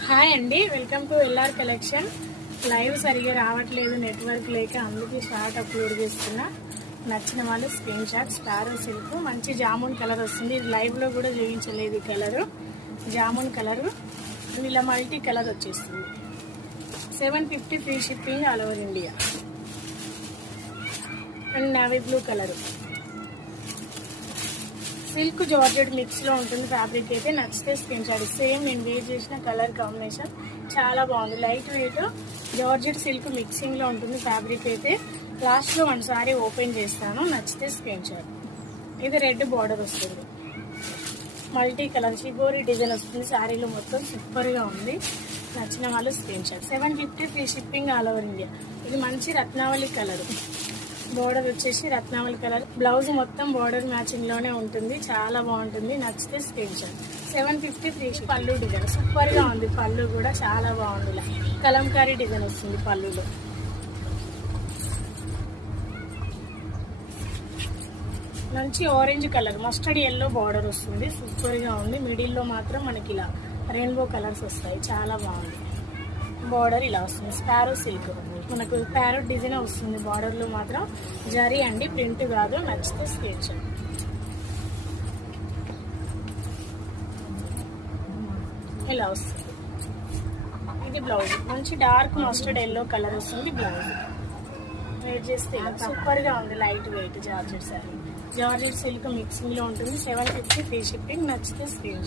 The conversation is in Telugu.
హాయ్ అండి, welcome to LR collection. Live సరిగా రావట్లేదు, నెట్వర్క్ లేక, అందుకే షార్ట్ అప్లోడ్ చేస్తున్నా. నచ్చిన వాళ్ళు స్క్రీన్ షాట్. స్పారో సిల్క్ మంచి జామున్ కలర్ వస్తుంది. ఇది లైవ్లో కూడా చూపించలేదు. ఈ కలరు జామున్ కలరు, ఇలా మల్టీ కలర్ వచ్చేస్తుంది. 750 free shipping all over India. And navy blue colour, silk georgette mix లో ఉంటుంది. ఫ్యాబ్రిక్ అయితే నచ్చితే స్క్రీన్ షాట్. సేమ్ నేను వేర్ చేసిన కలర్ కాంబినేషన్ చాలా బాగుంది. Light weight georgette silk mixing లో ఉంటుంది. ఫ్యాబ్రిక్ అయితే లాస్ట్ లో ఒకసారి ఓపెన్ చేస్తాను, నచ్చితే స్క్రీన్ షాట్. ఇది రెడ్ బార్డర్ వస్తుంది, మల్టీ కలర్ షిబోరి డిజైన్ వస్తుంది. శారీలో మొత్తం సూపర్ గా ఉంది. నచ్చిన వాళ్ళు screen shot. 750 free shipping all over India. ఇది మంచి రత్నావళి కలర్, బోర్డర్ వచ్చేసి రత్నావళి కలర్. బ్లౌజ్ మొత్తం బోర్డర్ మ్యాచింగ్ లోనే ఉంటుంది, చాలా బాగుంటుంది. నచ్చితే స్క్రీన్ షాట్. 750 ఫ్రీ. పళ్ళు డిజైన్ సూపర్ గా ఉంది. పళ్ళు కూడా చాలా బాగుంది. కలంకారీ డిజైన్ వస్తుంది పళ్ళులో. మంచి orange colour, mustard yellow border వస్తుంది. సూపర్ గా ఉంది. మిడిల్ లో మాత్రం మనకి ఇలా రెయిన్బో కలర్స్ వస్తాయి, చాలా బాగుంది. బార్డర్ ఇలా వస్తుంది. స్పారో సిల్క్ మనకు ప్యారెట్ డిజైన్ వస్తుంది. బార్డర్ లో మాత్రం జరీ అండి, ప్రింట్ కాదు. నచ్చితే స్కెచ్. ఇలా వస్తుంది. ఇది బ్లౌజ్ మంచి డార్క్ మస్టర్డ్ ఎల్లో కలర్ వస్తుంది. బ్లౌజ్ వేర్ చేస్తే సూపర్ గా ఉంది. Light weight georgette sorry, georgette silk mixing లో ఉంటుంది. 750 ఫ్రీ షిప్పింగ్. నచ్చితే స్క్రీన్